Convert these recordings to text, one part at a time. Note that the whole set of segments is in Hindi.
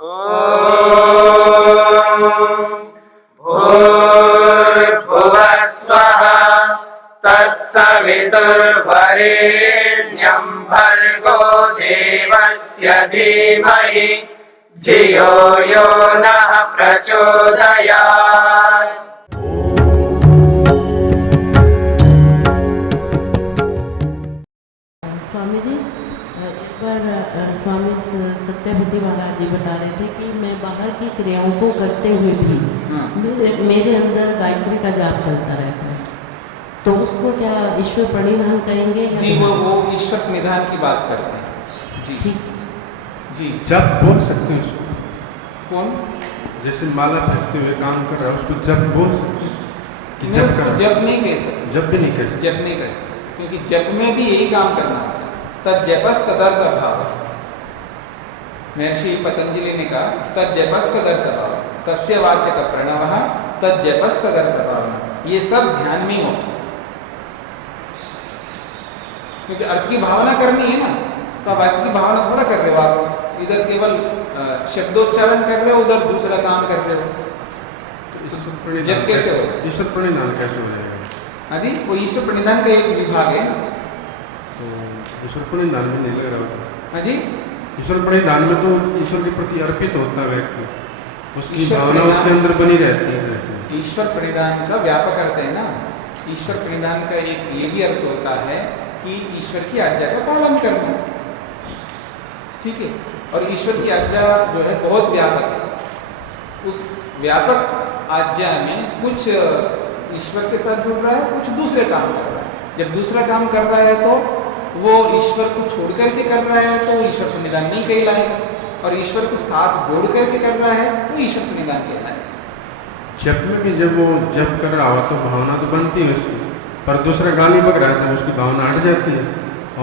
भूर्भुवः स्वः तत्सवितुर्वरेण्यं भर्गो देवस्य धीमहि धियो यो नः प्रचोदयात्। स्वामी जी, एक बार स्वामी सत्यवती महाराज जी बता रहे थे कि मैं बाहर की क्रियाओं को करते हुए भी मेरे अंदर गायत्री का जाप चलता रहता है, तो उसको क्या ईश्वर प्रणिधान कहेंगे? जी, वो ईश्वर निधान की बात करते हैं। जी ठीक जी। जब बोल सकते हैं उसको? कौन? जैसे माला फेंकते हुए काम कर रहा है उसको जब बोल सकते हैं कि जब नहीं कह सकते। जब भी नहीं कह सकते। जब नहीं कर सकते, क्योंकि जब में भी यही काम करना होता है। तज्जपस तदर्थ भाव। महर्षि पतंजलि ने कहा तज्जपस तदर्थ भाव, तस्य वाचक प्रणवः तज्जपस तदर्थ भाव। ये सब ध्यान में ही होता है, क्योंकि अर्थ की भावना करनी है ना। तो आप अर्थ की भावना थोड़ा कर रहे हो, आप इधर केवल शब्दोच्चारण कर रहे हो, उधर दूसरा काम कर रहे हो। जब कैसे हो? ईश्वर प्रणिधान कैसे हो जाएगा? आदि वो ईश्वर प्रणिधान का एक विभाग है। ईश्वर प्रणिधान में नहीं लग रहा होता। हाँ जी, ईश्वर प्रणिधान में तो ईश्वर के प्रति अर्पित होता है व्यक्ति, उसकी भावना उसके अंदर बनी रहती है। ईश्वर प्रणिधान का व्यापक अर्थ है ना। ईश्वर प्रणिधान का एक ये भी अर्थ होता है कि ईश्वर की आज्ञा का पालन करना। ठीक है, और ईश्वर की आज्ञा जो है बहुत व्यापक है। उस व्यापक आज्ञा में कुछ ईश्वर के साथ जुड़ रहा है, कुछ दूसरे काम कर रहा है। जब दूसरा काम कर रहा है तो वो ईश्वर को छोड़ करके कर रहा है तो ईश्वर प्रणिधान नहीं कहलाएगा, और ईश्वर को साथ जोड़ करके कर रहा है तो ईश्वर प्रणिधान कहलाएगा। जप में भी जब वो जप कर रहा हो तो भावना तो बनती है उसकी, पर दूसरा गाली बक रहा है तो उसकी भावना हट जाती है,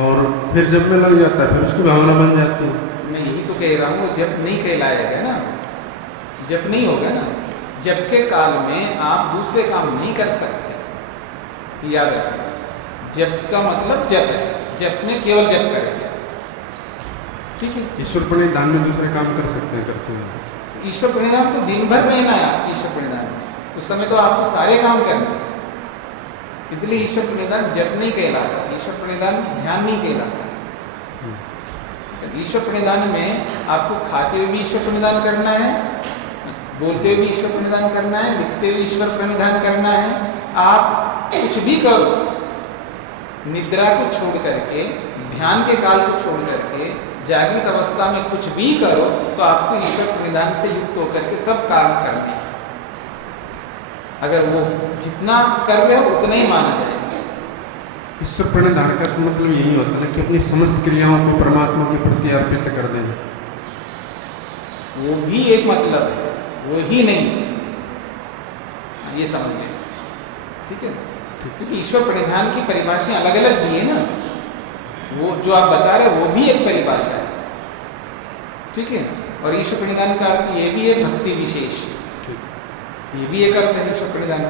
और फिर जब में लग जाता है फिर उसकी भावना बन जाती है। मैं यही तो कह रहा हूँ, जप नहीं कहलाएगा ना, जप नहीं होगा ना। जप के काल में आप दूसरे काम नहीं कर सकते, याद रखना। जप का मतलब जप है, जप में केवल जप करेंगे। ठीक है, ईश्वर प्रणिधान में दूसरे काम कर सकते हैं, करते हैं। ईश्वर प्रणिधान तो दिन भर में ना है। ईश्वर प्रणिधान उस समय तो आपको सारे काम करने, इसलिए ईश्वर प्रणिधान जप नहीं कहलाता, ईश्वर प्रणिधान ध्यान नहीं कहलाता। ईश्वर प्रणिधान में आपको खाते हुए भी ईश्वर प्रणिधान करना है, बोलते हुए भी ईश्वर प्रणिधान करना है, लिखते हुए ईश्वर प्रणिधान करना है। आप कुछ भी करो, निद्रा को छोड़ करके, ध्यान के काल को छोड़ करके, जागृत अवस्था में कुछ भी करो तो आपको ईश्वर प्रणिधान से युक्त होकर के सब काम करने हैं। अगर वो जितना कर रहे हो उतना ही माना जाएगा। ईश्वर प्रणिधान का मतलब यही होता है कि अपनी समस्त क्रियाओं को परमात्मा के प्रति अर्पित कर देना। वो भी एक मतलब है, वो ही नहीं, ये समझ लें। ठीक है, क्योंकि ईश्वर प्रणिधान की परिभाषाएं अलग अलग दी है ना। वो जो आप बता रहे हो वो भी एक परिभाषा है। ठीक है, और ईश्वर प्रणिधान का अर्थ ये भी है भक्ति विशेष, ये भी एक अर्थ है ईश्वर प्रणिधान का।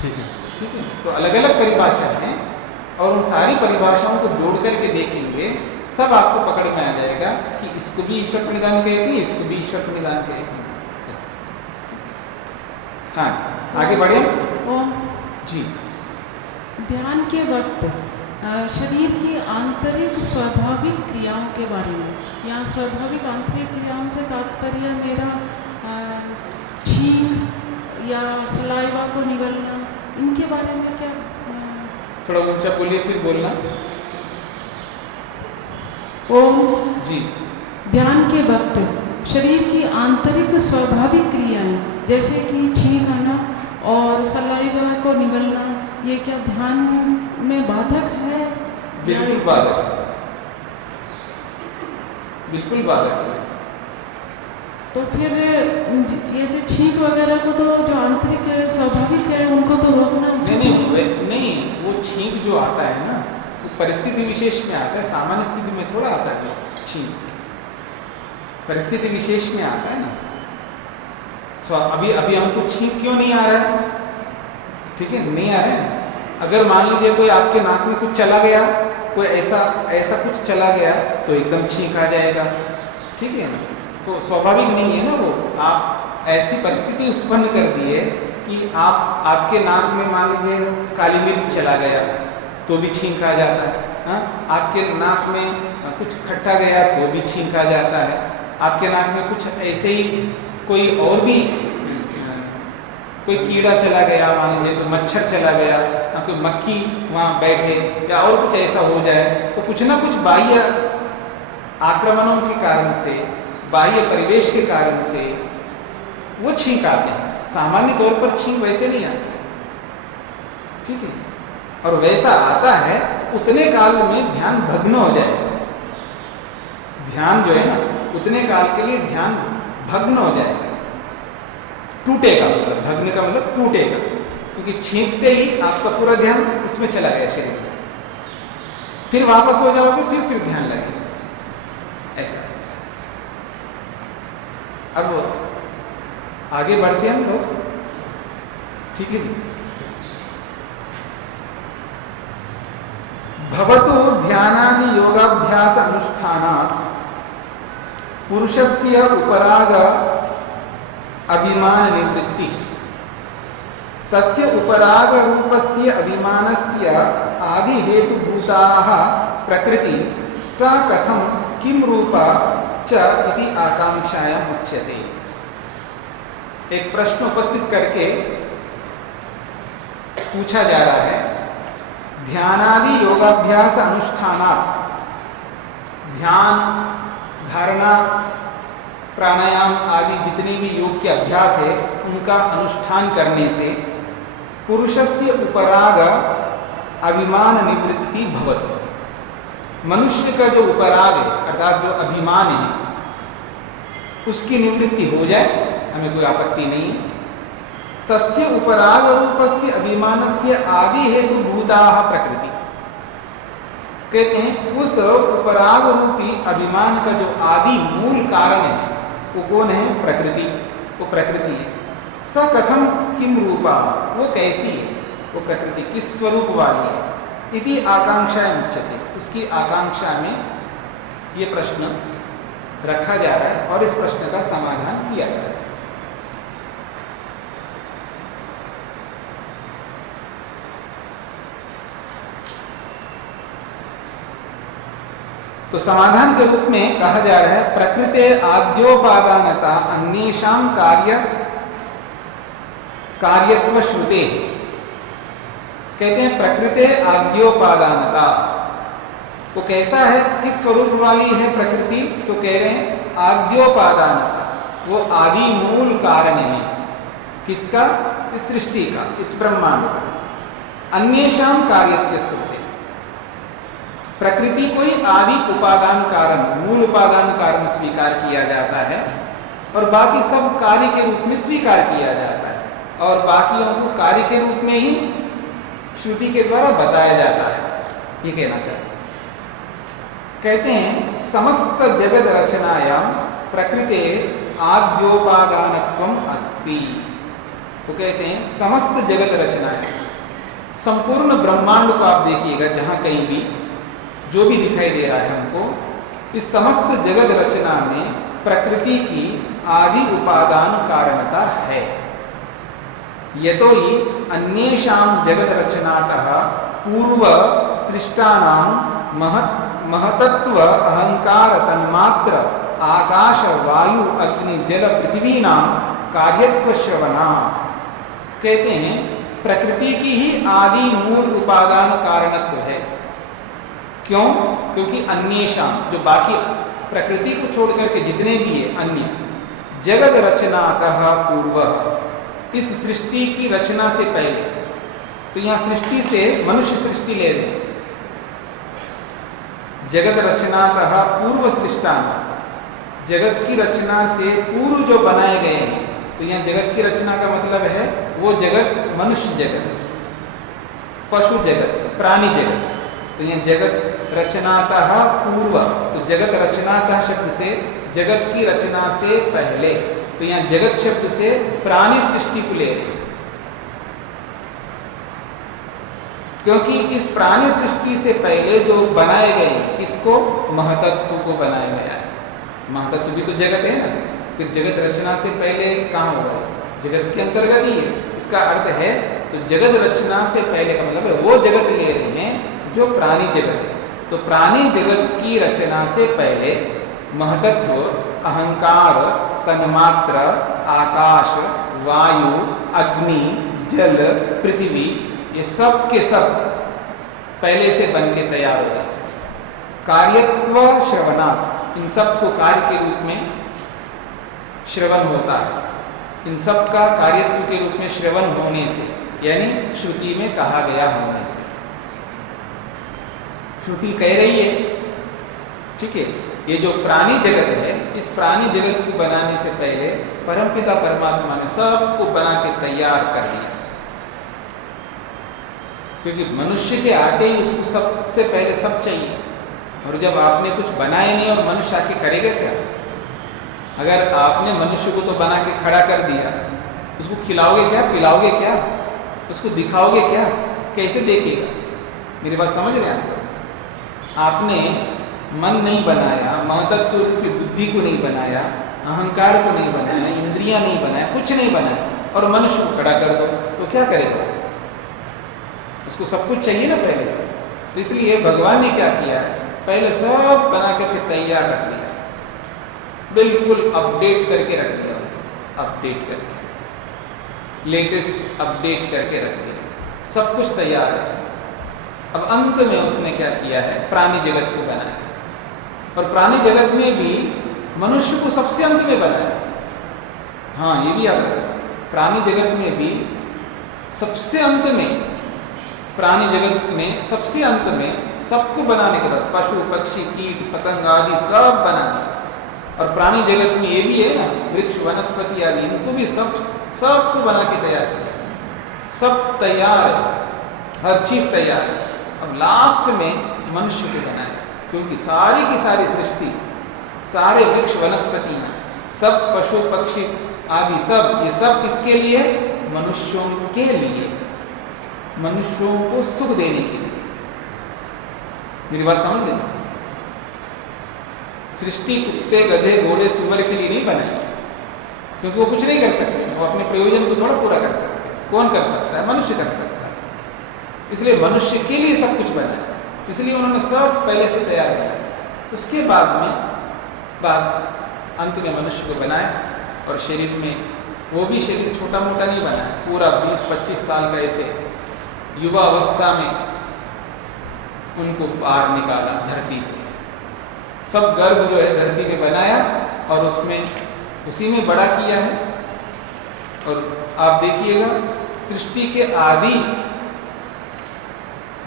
ठीक है, ठीक है, तो अलग अलग परिभाषाएं हैं, और उन सारी परिभाषाओं को जोड़ करके देखेंगे तब आपको पकड़ में आ जाएगा कि इसको भी ईश्वर प्रणिधान कहते हैं, इसको भी ईश्वर प्रणिधान कहते हैं। हाँ, आगे बढ़े जी। ध्यान के वक्त शरीर की आंतरिक स्वाभाविक क्रियाओं के बारे में, यहाँ स्वाभाविक आंतरिक क्रियाओं से तात्पर्य मेरा छींक या सलाइवा को निगलना, इनके बारे में क्या? थोड़ा ऊंचा बोलिए, फिर बोलना। ओम जी। ध्यान के वक्त शरीर की आंतरिक स्वाभाविक क्रियाएं जैसे कि छींक आना और सलाइवा को निगलना, ये क्या ध्यान में बाधक है? बिल्कुल बाधक है, बिल्कुल बाधक है। तो फिर जैसे छींक वगैरह को तो जो आंतरिक स्वाभाविक है उनको तो रोकना नहीं, वो छींक जो आता है ना वो परिस्थिति विशेष में आता है, सामान्य स्थिति में थोड़ा आता है। छींक परिस्थिति विशेष में आता है ना। अभी हमको छींक क्यों नहीं आ रहा है? ठीक है, नहीं आ रहा है। अगर मान लीजिए कोई आपके नाक में कुछ चला गया कोई ऐसा कुछ चला गया तो एकदम छींक आ जाएगा, ठीक है ना। तो स्वाभाविक नहीं है ना वो, आप ऐसी परिस्थिति उत्पन्न कर दी है कि आपके नाक में मान लीजिए काली मिर्च चला गया तो भी छींक आ जाता है, हाँ? आपके नाक में कुछ खट्टा गया तो भी छींक आ जाता है, आपके नाक में कुछ ऐसे ही कोई और भी कोई कीड़ा चला गया, मान लीजिए कोई मच्छर चला गया, कोई मक्खी वहाँ बैठे या और कुछ ऐसा हो जाए तो कुछ ना कुछ बाह्य आक्रमणों के कारण से, बाह्य परिवेश के कारण से वो छींक आते हैं। सामान्य तौर पर छींक वैसे नहीं आते, ठीक है। और वैसा आता है उतने काल में ध्यान भग्न हो जाएगा। ध्यान जो है ना उतने काल के लिए ध्यान भग्न हो जाएगा, टूटेगा, मतलब भग्न का मतलब टूटेगा, क्योंकि छींकते ही आपका पूरा ध्यान उसमें चला गया शरीर में, फिर वापस हो जाओगे, फिर ध्यान लगेगा, ऐसा। अब आगे बढ़ते हैं हम लोग, ठीक है। भवतु ध्यानादि योगाभ्यास अनुष्ठानात् पुरुषस्य उपराग अभिमान निवृत्ति तस्य उपराग रूपस्य अभिमानस्य आदि हेतुभूताः प्रकृति स कथं किं रूपा च इति आकांक्षायाम् उच्यते। एक प्रश्न उपस्थित करके पूछा जा रहा है, ध्यानादि योगाभ्यास अनुष्ठानात्, ध्यान, धारणा, प्राणायाम आदि जितने भी योग के अभ्यास है उनका अनुष्ठान करने से पुरुषस्य उपराग अभिमान निवृत्ति भवति। मनुष्य का जो उपराग है अर्थात जो अभिमान है उसकी निवृत्ति हो जाए, हमें कोई आपत्ति नहीं है। तस्य उपराग रूपस्य अभिमानस्य आदि हेतु भूताः प्रकृति, कहते हैं उस उपराग रूपी अभिमान का जो आदि मूल कारण है वो कौन है? प्रकृति, वो प्रकृति है। स कथम किम रूपा, वो कैसी है, वो प्रकृति किस स्वरूप वाली है, इति आकांक्षा उच्यते, उसकी आकांक्षा में ये प्रश्न रखा जा रहा है और इस प्रश्न का समाधान किया जा रहा है। तो समाधान के रूप में कहा जा रहा है, प्रकृते आद्योपादानता अन्येषां कार्यत्व श्रुते। कहते हैं प्रकृते आद्योपादानता, वो कैसा है, किस स्वरूप वाली है प्रकृति? तो कह रहे हैं आद्योपादानता, वो आदि मूल कारण है। किसका? इस सृष्टि का, इस ब्रह्मांड का। अन्येषां कार्यत्व श्रुते, प्रकृति को ही आदि उपादान कारण, मूल उपादान कारण स्वीकार किया जाता है और बाकी सब कार्य के रूप में स्वीकार किया जाता है और बाकियों को कार्य के रूप में ही श्रुति के द्वारा बताया जाता है, ये कहना चाहते हैं। कहते हैं समस्त जगत रचनायाम प्रकृते आद्योपादानत्वम अस्ति। तो कहते हैं समस्त जगत रचनाएं, संपूर्ण ब्रह्मांड को आप देखिएगा, जहां कहीं भी जो भी दिखाई दे रहा है हमको, इस समस्त जगत रचना में प्रकृति की आदि उपादान कारणता है। यतो ही अन्येषां जगत रचनातः पूर्व सृष्टानां महतत्व अहंकार तन्मात्र आकाश वायु अग्नि जल पृथ्वीनां कार्यत्व श्रवणात्। कहते हैं प्रकृति की ही आदि मूल उपादान कारणत्व है। क्यों? क्योंकि अन्येषां, जो बाकी प्रकृति को छोड़ करके जितने भी है अन्य, जगत रचनातः पूर्व, इस सृष्टि की रचना से पहले, तो यहाँ सृष्टि से मनुष्य सृष्टि ले रहे हैं, जगत रचनातः पूर्व सृष्टान, जगत की रचना से पूर्व जो बनाए गए हैं, तो यहाँ जगत की रचना का मतलब है वो जगत, मनुष्य जगत, पशु जगत, प्राणी जगत। तो यहाँ जगत रचनातः पूर्व, तो जगत रचनातः शब्द से जगत की रचना से पहले, तो यहाँ जगत शब्द से प्राणी सृष्टि को ले रहे। क्योंकि इस प्राणी सृष्टि से पहले जो बनाए गए किसको, महतत्व को बनाया गया है। महतत्व भी तो जगत है ना, फिर जगत रचना से पहले कहाँ होगा, जगत के अंतर्गत ही है। इसका अर्थ है तो जगत रचना से पहले का मतलब है वो जगत ले रहे हैं जो प्राणी जगत है। तो प्राणी जगत की रचना से पहले महतत्व, अहंकार, तन्मात्र, आकाश, वायु, अग्नि, जल, पृथ्वी, ये सब के सब पहले से बन के तैयार हो गए। कार्यत्व श्रवणात्, इन सब को कार्य के रूप में श्रवण होता है। इन सब का कार्यत्व के रूप में श्रवण होने से, यानी श्रुति में कहा गया होने से। श्रुति कह रही है, ठीक है, ये जो प्राणी जगत है, इस प्राणी जगत को बनाने से पहले परमपिता परमात्मा ने सबको बना के तैयार कर दिया। क्योंकि मनुष्य के आते ही उसको सबसे पहले सब चाहिए, और जब आपने कुछ बनाया नहीं और मनुष्य आके करेगा क्या? अगर आपने मनुष्य को तो बना के खड़ा कर दिया, उसको खिलाओगे क्या, पिलाओगे क्या, उसको दिखाओगे क्या, कैसे देखेगा? मेरी बात समझ रहे हैं आप? आपने मन नहीं बनाया, महतत्व रूपी बुद्धि को नहीं बनाया, अहंकार को नहीं बनाया, इंद्रियां नहीं बनाया, कुछ नहीं बनाया, और मनुष्य को खड़ा कर दो तो क्या करेगा? उसको सब कुछ चाहिए ना पहले से। तो इसलिए भगवान ने क्या किया है, पहले सब बना करके तैयार रख दिया, बिल्कुल अपडेट करके रख दिया, अपडेट करके, लेटेस्ट अपडेट करके रख दिया, सब कुछ तैयार है। अब अंत में उसने क्या किया है, प्राणी जगत को बनाया, और प्राणी जगत में भी मनुष्य को सबसे अंत में बनाया। हाँ, ये भी याद रखो, प्राणी जगत में भी सबसे अंत में, प्राणी जगत में सबसे अंत में सबको बनाने के बाद पशु पक्षी कीट पतंग आदि सब बना दिया। और प्राणी जगत में ये भी है ना, वृक्ष वनस्पति आदि, इनको भी सबको बना के तैयार किया, सब तैयार है, हर चीज तैयार है। अब लास्ट में मनुष्य को बनाया, क्योंकि सारी की सारी सृष्टि, सारे वृक्ष वनस्पति, सब पशु पक्षी आदि सब, ये सब किसके लिए? मनुष्यों के लिए, मनुष्यों को सुख देने के लिए। मेरी बात समझ लेना, सृष्टि कुत्ते गधे घोड़े सुअर के लिए नहीं बनाई, क्योंकि वो कुछ नहीं कर सकते, वो अपने प्रयोजन को थोड़ा पूरा कर सकते। कौन कर सकता है? मनुष्य कर सकता है। इसलिए मनुष्य के लिए सब कुछ बनाया, इसलिए उन्होंने सब पहले से तैयार किया। उसके बाद अंत में मनुष्य को बनाया, और शरीर में वो भी शरीर छोटा मोटा नहीं बनाया, पूरा 20-25 साल का ऐसे युवा अवस्था में उनको बाहर निकाला धरती से। सब गर्भ जो है धरती में बनाया, और उसमें उसी में बड़ा किया है। और आप देखिएगा, सृष्टि के आदि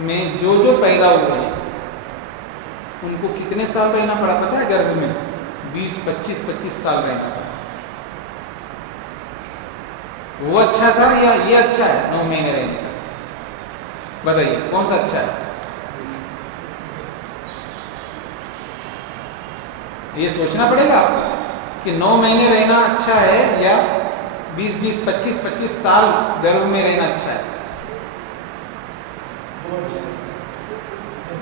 में जो जो पैदा हुए हैं उनको कितने साल रहना पड़ा पता है? गर्भ में 20-25 साल रहना पड़ा। वो अच्छा था या ये अच्छा है 9 महीने रहने का? बताइए कौन सा अच्छा है? ये सोचना पड़ेगा आपको कि 9 महीने रहना अच्छा है या 20-20, 25-25 साल गर्भ में रहना अच्छा है।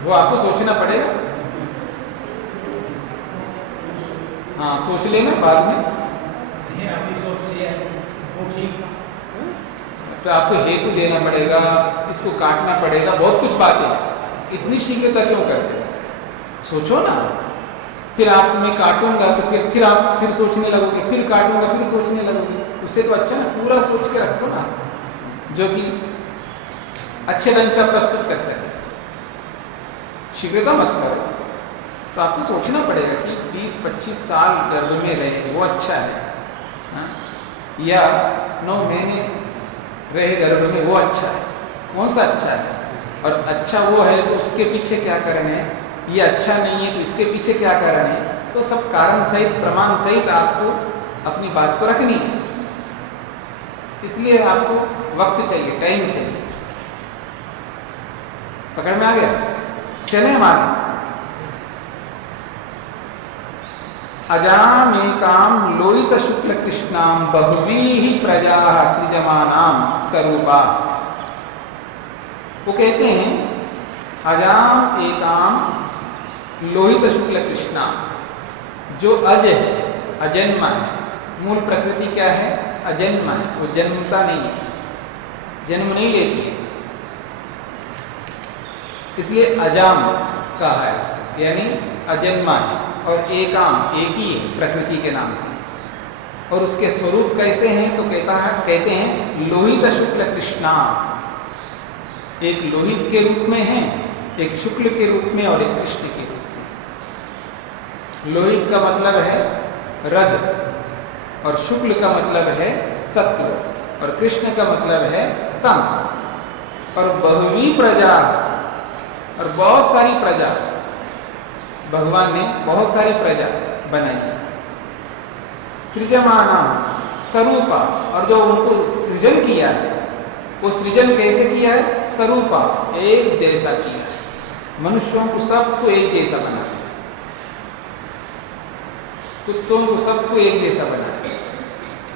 वो आपको सोचना पड़ेगा। हाँ, सोच लेना बाद में। तो आपको हेतु देना पड़ेगा, इसको काटना पड़ेगा, बहुत कुछ बातें। इतनी शीघ्रता क्यों करते हैं? सोचो ना। फिर आप मैं काटूंगा तो फिर आप फिर सोचने लगोगे, फिर काटूंगा फिर सोचने लगोगे। उससे तो अच्छा ना पूरा सोच के रखो ना, जो कि अच्छे ढंग से प्रस्तुत कर सके। शीघ्रता मत करो। तो आपको सोचना पड़ेगा कि 20-25 साल गर्भ में रहे वो अच्छा है, हाँ? या 9 महीने रहे गर्भ में वो अच्छा है। कौन सा अच्छा है? और अच्छा वो है तो उसके पीछे क्या कारण है, ये अच्छा नहीं है तो इसके पीछे क्या कारण है। तो सब कारण सहित प्रमाण सहित आपको अपनी बात को रखनी है। इसलिए आपको वक्त चाहिए, टाइम चाहिए। पकड़ में आ गया? चले हमारे अजामेकाम लोहित शुक्ल कृष्णाम बहुवीहि प्रजा सृजमानाम स्वरूपा। वो कहते हैं अजाम एकाम लोहित शुक्ल कृष्णा, जो अज है, अजन्मा है। मूल प्रकृति क्या है? अजन्मा है, वो जन्मता नहीं है, जन्म नहीं लेती है, इसलिए अजाम कहा है उसको, यानी अजन्मा है। और एकाम, एक ही है प्रकृति के नाम से। और उसके स्वरूप कैसे हैं? तो कहते हैं लोहित शुक्ल कृष्णा, एक लोहित के रूप में है, एक शुक्ल के रूप में और एक कृष्ण के रूप में। लोहित का मतलब है रज और शुक्ल का मतलब है सत्व और कृष्ण का मतलब है तम। और बहुवी प्रजा, और बहुत सारी प्रजा, भगवान ने बहुत सारी प्रजा बनाई है। सृजमाना स्वरूपा, और जो उनको सृजन किया है वो सृजन कैसे किया है? स्वरूपा, एक जैसा किया है। मनुष्यों को सबको एक जैसा बना दिया, कुत्तों को सबको एक जैसा बना दिया,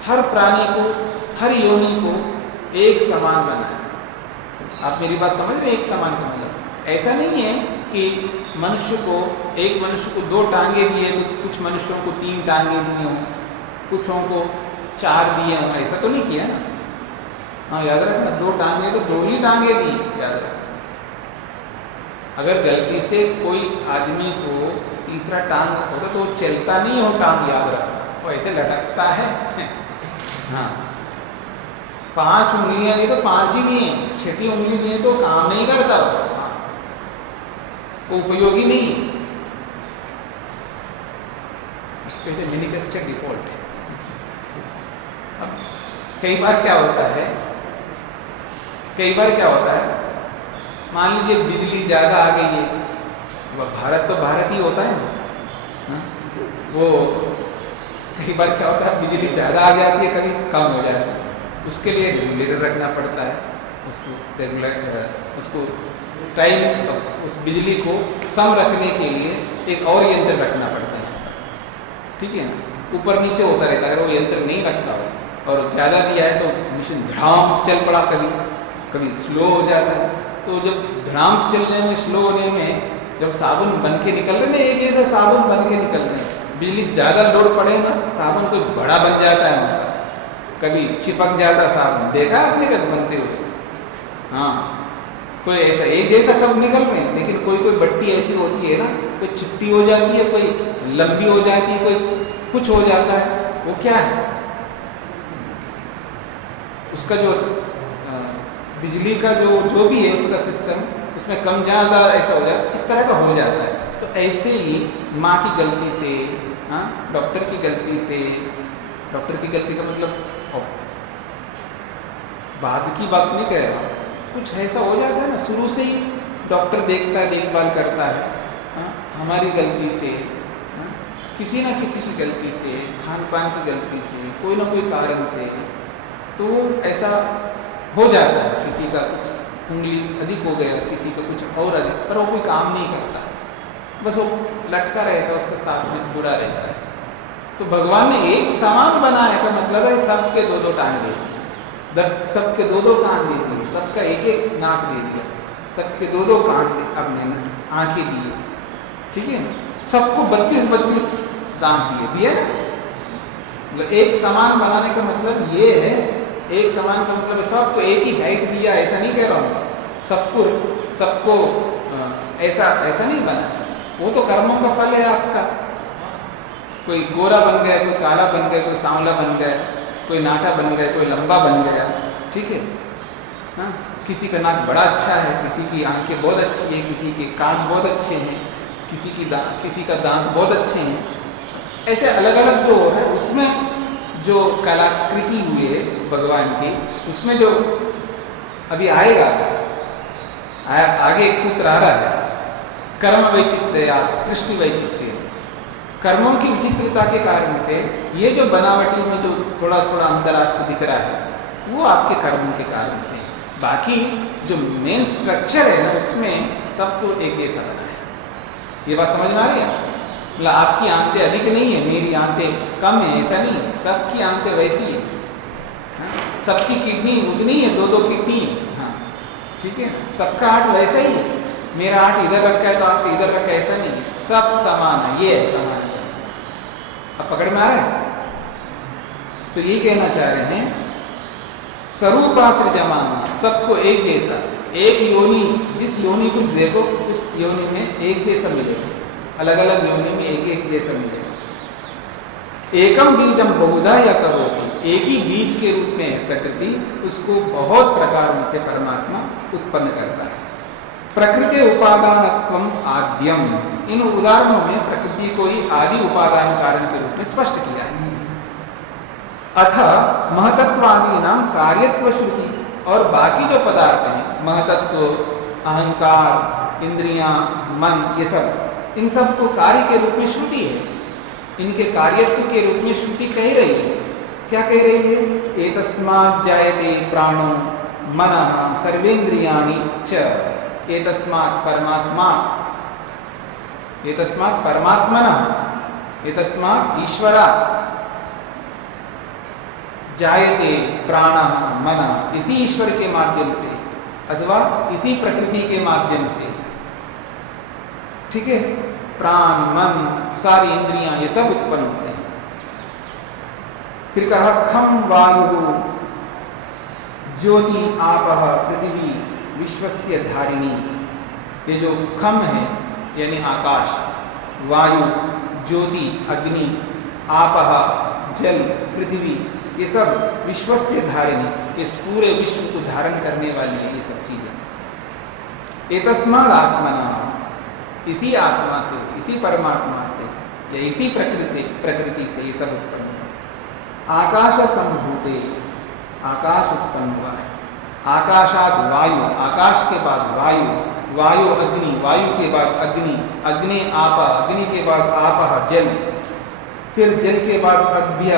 हर प्राणी को, हर योनि को एक समान बनाया। आप मेरी बात समझ रहे हैं? एक समान का मतलब ऐसा नहीं है कि मनुष्य को, एक मनुष्य को 2 टांगे दिए तो कुछ मनुष्यों को 3 टांगे दिए हों, कुछों को 4 दिए हों, ऐसा तो नहीं किया ना। हाँ, याद रखना, 2 टांगे तो 2 ही टांगे दी, याद रखना। अगर गलती से कोई आदमी को तीसरा टांग होता तो वो चलता नहीं हो टांग, याद रखना, वो ऐसे लटकता है। हाँ, 5 उंगलियां दी तो 5 ही दिए, 6ठी उंगली दिए तो काम नहीं करता, वो उपयोगी नहीं है। उसके लिए मैन्युफैक्चर डिफॉल्ट है। अब कई बार क्या होता है, मान लीजिए बिजली ज़्यादा आ गई है, भारत तो भारत ही होता है ना, वो कई बार क्या होता है बिजली ज़्यादा आ जाती है, कभी कम हो जाती है, उसके लिए रेगुलेटर रखना पड़ता है, उसको टाइम, उस बिजली को सम रखने के लिए एक और यंत्र रखना पड़ता है, ठीक है ना। ऊपर नीचे होता रहता है, अगर वो यंत्र नहीं रखता हो और ज़्यादा दिया है तो मशीन धड़ाम से चल पड़ा, कभी स्लो हो जाता है। तो जब धड़ाम से चलने में, स्लो होने में, जब साबुन बन के निकल रहे ना, एक जैसा साबुन बन के निकल रहे हैं, बिजली ज़्यादा लोड पड़े ना, साबुन कोई बड़ा बन जाता है उनका, कभी चिपक जाता साबुन, देखा आपने कभी बनते हुए? हाँ, कोई ऐसा एक जैसा सब निकल रहे हैं, लेकिन कोई बट्टी ऐसी होती है ना, कोई चिपटी हो जाती है, कोई लंबी हो जाती है, कोई कुछ हो जाता है। वो क्या है? उसका जो बिजली का जो भी है उसका सिस्टम, उसमें कम ज़्यादा ऐसा हो जाता है, इस तरह का हो जाता है। तो ऐसे ही माँ की गलती से, हाँ, डॉक्टर की गलती से, डॉक्टर की गलती का मतलब बाद की बात नहीं कह रहा, कुछ ऐसा हो जाता है ना, शुरू से ही डॉक्टर देखता है, देखभाल करता है, हाँ, हमारी गलती से, हाँ, किसी ना किसी की गलती से, खान पान की गलती से, कोई ना कोई कारण से, तो ऐसा हो जाता है। किसी का कुछ उंगली अधिक हो गया, किसी का कुछ और अधिक, पर वो कोई काम नहीं करता, बस वो लटका रहता है, उसके साथ में बुरा रहता है। तो भगवान ने एक समान बनाया का मतलब है सबके 2-2 टांग दे दिए, सबके 2-2 कान दे दिए, सबका 1-1 नाक दे दिया, सबके 2-2 कान अपने आंखें दिए, ठीक है। सबको 32-32 दांत दिए ना। मतलब एक समान बनाने का मतलब ये है, एक समान का मतलब सबको एक ही हाइट दिया, ऐसा नहीं कह रहा हूँ, सबको ऐसा नहीं बना, वो तो कर्मों का फल है आपका। कोई गोरा बन गया, कोई काला बन गया, कोई सांवला बन गया, कोई नाटा बन गया, कोई लंबा बन गया, ठीक है। हाँ, किसी का नाक बड़ा अच्छा है, किसी की आंखें बहुत अच्छी है, किसी के कान बहुत अच्छे हैं, किसी का दांत बहुत अच्छे हैं, ऐसे अलग अलग जो है उसमें जो कलाकृति हुई है भगवान की, उसमें जो अभी आएगा, आगे एक सूत्र आ रहा है, कर्म वैचित्र्य, सृष्टि वैचित्र्य। कर्मों की विचित्रता के कारण से ये जो बनावटी में जो थोड़ा थोड़ा अंतर आपको दिख रहा है, वो आपके कर्मों के कारण से, बाकी जो मेन स्ट्रक्चर है ना उसमें सबको एक जैसा बना है। ये बात समझ में आ रही है? मतलब आपकी आंतें अधिक नहीं है, मेरी आंतें कम है, ऐसा नहीं है, सबकी आंतें वैसी है, हाँ? सबकी किडनी उतनी है, 2-2 किडनी है, हाँ, ठीक है, सबका हाथ वैसा ही है। मेरा हाथ इधर रखा है तो आपका इधर रखा है, ऐसा नहीं है, सब समान है, ये है समान है। अब पकड़ में आ रहा है? तो ये कहना चाह रहे हैं स्वरूपाश्रजमान, सबको एक जैसा, एक योनि, जिस योनि को देखो उस योनि में एक जैसा मिलेगा, अलग अलग योनि में एक एक जैसा मिलेगा। एकम बीजम बहुधा या करो, एक ही बीज के रूप में प्रकृति, उसको बहुत प्रकारों से परमात्मा उत्पन्न करता है। प्रकृति उपादानत्वम आद्यम, इन उदाहरणों में प्रकृति को ही आदि उपादान कारण के रूप में स्पष्ट किया है। अथ महतत्वादि नाम कार्यत्व श्रुति, और बाकी जो पदार्थ हैं, महतत्व, अहंकार, इंद्रियां, मन, ये सब, इन सब को कार्य के रूप में श्रुति है, इनके कार्यत्व के रूप में श्रुति कह रही है। क्या कह रही है? एतस्मात् जायते प्राणो मनः सर्वेन्द्रियाणि च एतस्मात् परमात्मा, एतस्मात् परमात्मनः, एतस्मात् ईश्वरात् जायते प्राणः मनः, इसी ईश्वर के माध्यम से अथवा इसी प्रकृति के माध्यम से, ठीक है, प्राण, मन, सारी इंद्रियां, ये सब उत्पन्न होते हैं। फिर कहा खम वायु ज्योति आपः पृथ्वी विश्वस्य धारिणी, ये जो खम है यानी आकाश, वायु, ज्योति, अग्नि, आपः जल, पृथ्वी, ये सब विश्वस्य धारिणी, इस पूरे विश्व को धारण करने वाली है ये सब चीजें। एतस्माद् आत्मना, इसी आत्मा से, इसी परमात्मा से या इसी प्रकृति से ये सब उत्पन्न हुआ। आकाश संभूते, आकाश उत्पन्न हुआ है। आकाशाद वायु, आकाश के बाद वायु, वायु अग्नि, वायु के बाद अग्नि, अग्नि आप, अग्नि के बाद आप जल, फिर जल के बाद अभ्य,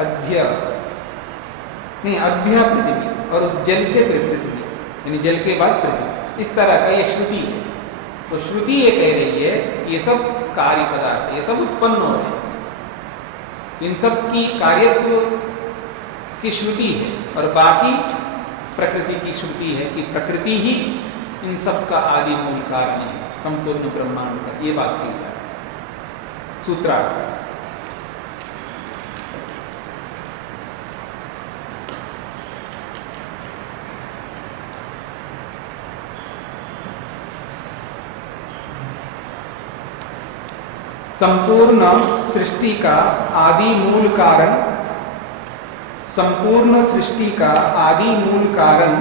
अभ्य नहीं अभ्य पृथ्वी, और उस जल से फिर पृथ्वी, यानी जल के बाद पृथ्वी। इस तरह का ये श्रुति है। तो श्रुति ये कह रही है ये सब कार्य पदार्थ, ये सब उत्पन्न हो रहे हैं, इन सब की कार्यत्व की श्रुति है, और बाकी प्रकृति की श्रुति है कि प्रकृति ही इन सब का आदि मूल कारण है, संपूर्ण ब्रह्मांड का, ये बात कही जा रही है। सूत्रार्थ संपूर्ण सृष्टि का आदि मूल कारण, संपूर्ण सृष्टि का आदि मूल कारण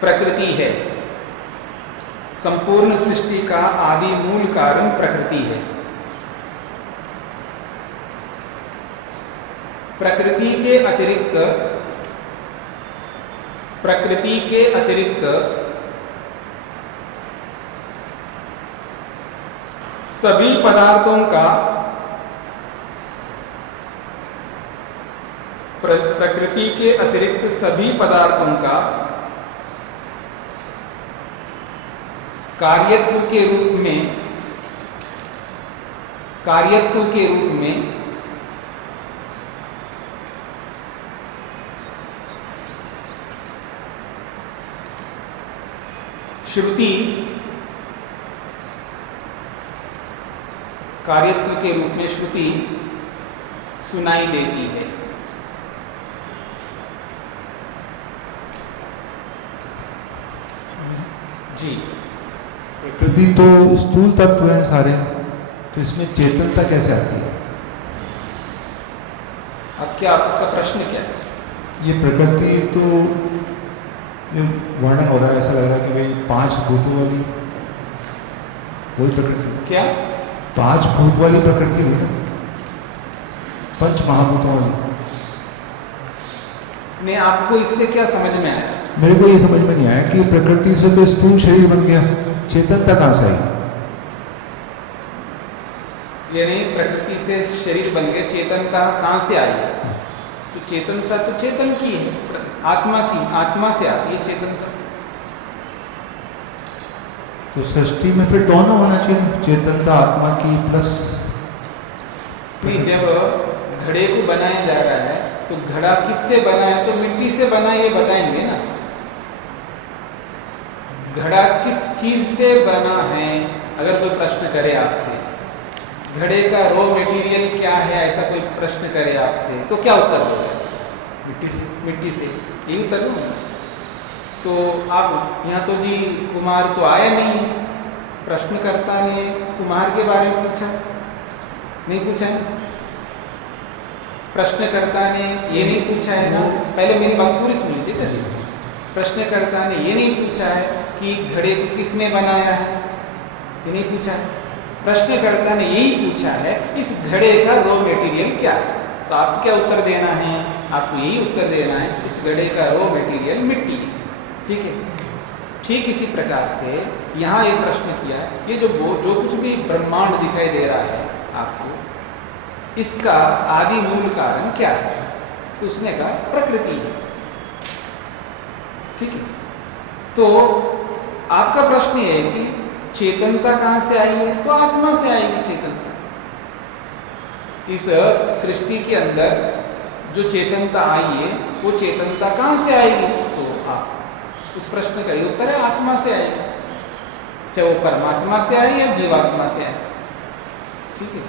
प्रकृति है। संपूर्ण सृष्टि का आदि मूल कारण प्रकृति है। प्रकृति के अतिरिक्त सभी पदार्थों का, प्रकृति के अतिरिक्त सभी पदार्थों का कार्यत्व के रूप में श्रुति, कार्यत्व के रूप में श्रुति सुनाई देती है। जी, प्रकृति तो स्थूल तत्व हैं सारे, तो इसमें चेतनता कैसे आती है? अब क्या आपका प्रश्न क्या है? ये प्रकृति तो जो वर्णन हो रहा है, ऐसा लग रहा है कि भाई 5 भूतों वाली वही प्रकृति, क्या 5 भूत वाली प्रकृति हुई ना, 5 महाभूतों वाली। नहीं, आपको इससे क्या समझ में आया? मेरे को ये समझ में नहीं आया कि प्रकृति से तो स्थूल शरीर बन गया, चेतनता कहाँ से आई? यानी प्रकृति से शरीर बन गया, चेतनता कहाँ से आई? तो चेतन सत्य चेतन की है, आत्मा की, आत्मा से आती है चेतनता। तो सृष्टि में फिर दोनों होना चाहिए, चेतनता आत्मा की प्लस। नहीं, जब घड़े को बनाया जा रहा है तो घड़ा किससे बना है? तो मिट्टी से बना, ये बताएंगे ना। घड़ा किस चीज से बना है? अगर कोई प्रश्न करे आपसे, घड़े का रॉ मटेरियल क्या है, ऐसा कोई प्रश्न करे आपसे, तो क्या उत्तर होगा? मिट्टी से। मिट्टी से, यही उत्तर हो। तो आप यहाँ तो जी कुमार तो आया नहीं, प्रश्नकर्ता ने कुमार के बारे में पूछा नहीं? पूछा है? प्रश्नकर्ता ने ये नहीं पूछा है ना, पहले मेरी बात पूरी सुन लीजिए कभी। प्रश्नकर्ता ने ये नहीं पूछा है कि घड़े को किसने बनाया है, ये नहीं पूछा है। प्रश्नकर्ता ने यही पूछा है इस घड़े का रॉ मटेरियल क्या है। तो आपको क्या उत्तर देना है? आपको यही उत्तर देना है इस घड़े का रॉ मटेरियल मिट्टी है। ठीक है। ठीक इसी प्रकार से यहाँ एक प्रश्न किया है, ये जो कुछ भी ब्रह्मांड दिखाई दे रहा है आपको, इसका आदि मूल कारण क्या है? तो उसने कहा प्रकृति है। ठीक है। तो आपका प्रश्न ये है कि चेतनता कहाँ से आई है? तो आत्मा से आएगी चेतनता। इस सृष्टि के अंदर जो चेतनता आई है वो चेतनता कहाँ से आएगी? तो आप उस प्रश्न का उत्तर है आत्मा से आएगी, चाहे वो परमात्मा से आए या जीवात्मा से आए। ठीक है,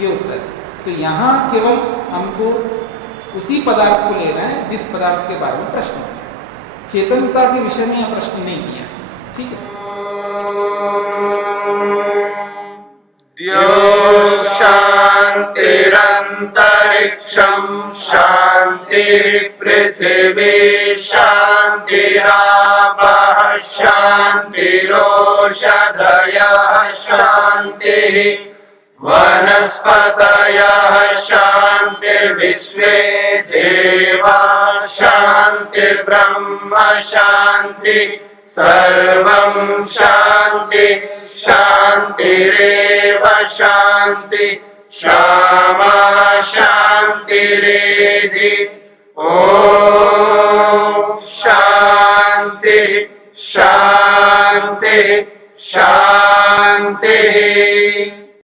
ये उत्तर है। तो यहाँ केवल हमको उसी पदार्थ को लेना है जिस पदार्थ के बारे में प्रश्न है। चेतनता के विषय में यह प्रश्न नहीं किया। ठीक है। द्यो शान्तिरन्तरिक्षं शान्तिः पृथिवी शान्तिरापः शान्तिरोषधयः शान्तिः वनस्पतयः शान्तिर्विश्वे देवाः शान्तिर्ब्रह्म शान्ति सर्वं शान्ति शान्तिरेव शान्ति क्षमा शान्तिरेधि। ॐ शान्ति शान्ति शान्तिः।